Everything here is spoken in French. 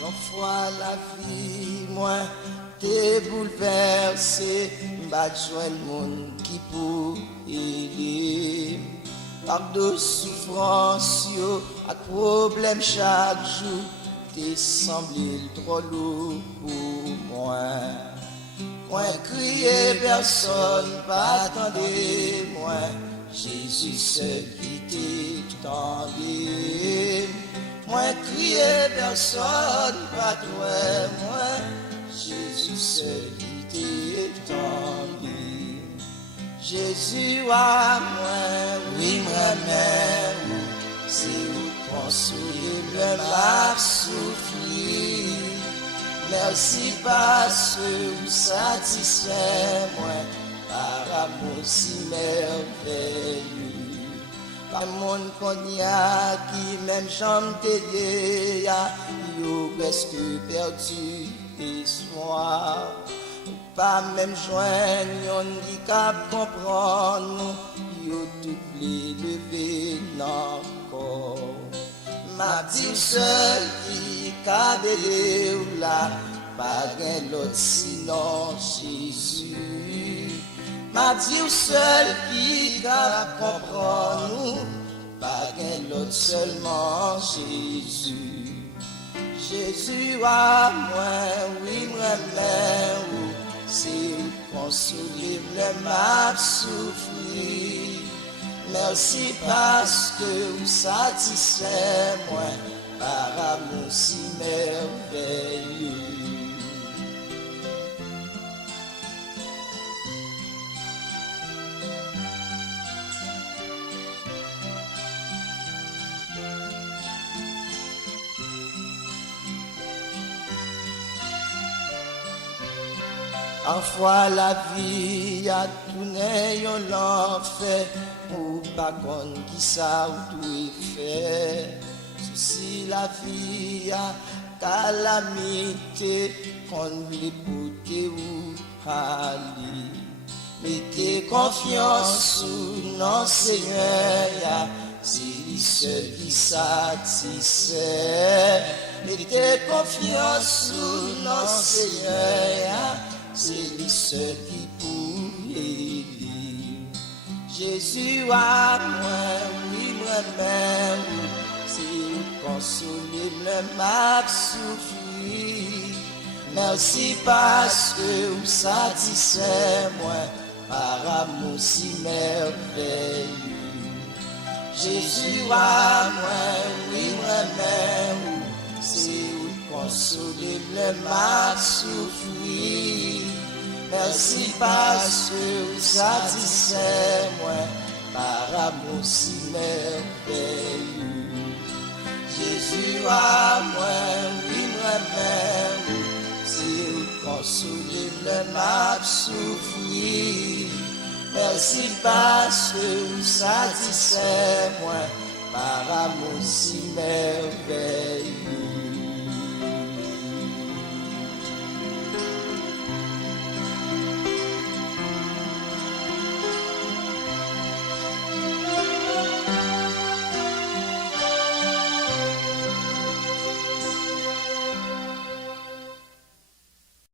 Parfois la vie, moi, t'es bouleversé, m'bat joindre monde qui pour aider. Par de souffrance, yo, à problème chaque jour, t'es semblé trop lourd pour moi. Moi, crier personne, pas attendez, moi, Jésus seul qui t'attendait. Moi, crier personne, pas toi, moi, Jésus seul qui t'attendait. Jésus à moi, oui, moi même, c'est où consoler le mal souffrir. Merci parce que vous satisfait moi, par amour si merveilleux. Pas mon cognac qui même jambe t'aider, yo presque perdu espoir. Pas même joindre, yon dit qu'à comprendre, yo tout les lever encore. Ma dit seul qui qu'a bédé ou là, pas gain l'autre sinon Jésus. Ma dit seul qui qu'a comprendre, pas gain l'autre seulement Jésus. Jésus à moi, oui moi-même, c'est consoler le mal souffrir. Merci parce que vous satisfait moi par amour si merveilleux. Parfois la vie a tourné l'enfer pour pas qu'on qui ça ou tout fait. Souci la vie a calamité qu'on l'écoute ou aller. Mettez confiance sous nos Seigneur, c'est lui seul qui satisfait. Mettez confiance sous nos Seigneur, c'est lui seul qui pour aider. Jésus à moi, oui moi-même, c'est consoler le mal souffrir. Merci parce que vous satisfait moi par amour si merveilleux. Jésus à moi, oui moi-même, c'est consoler le mal souffrir. Merci parce que vous satisfait moi par amour si merveilleux. Jésus à moi, oui moi-même, c'est consoler le mal souffrir. Merci parce que vous satisfait moi par amour si merveilleux.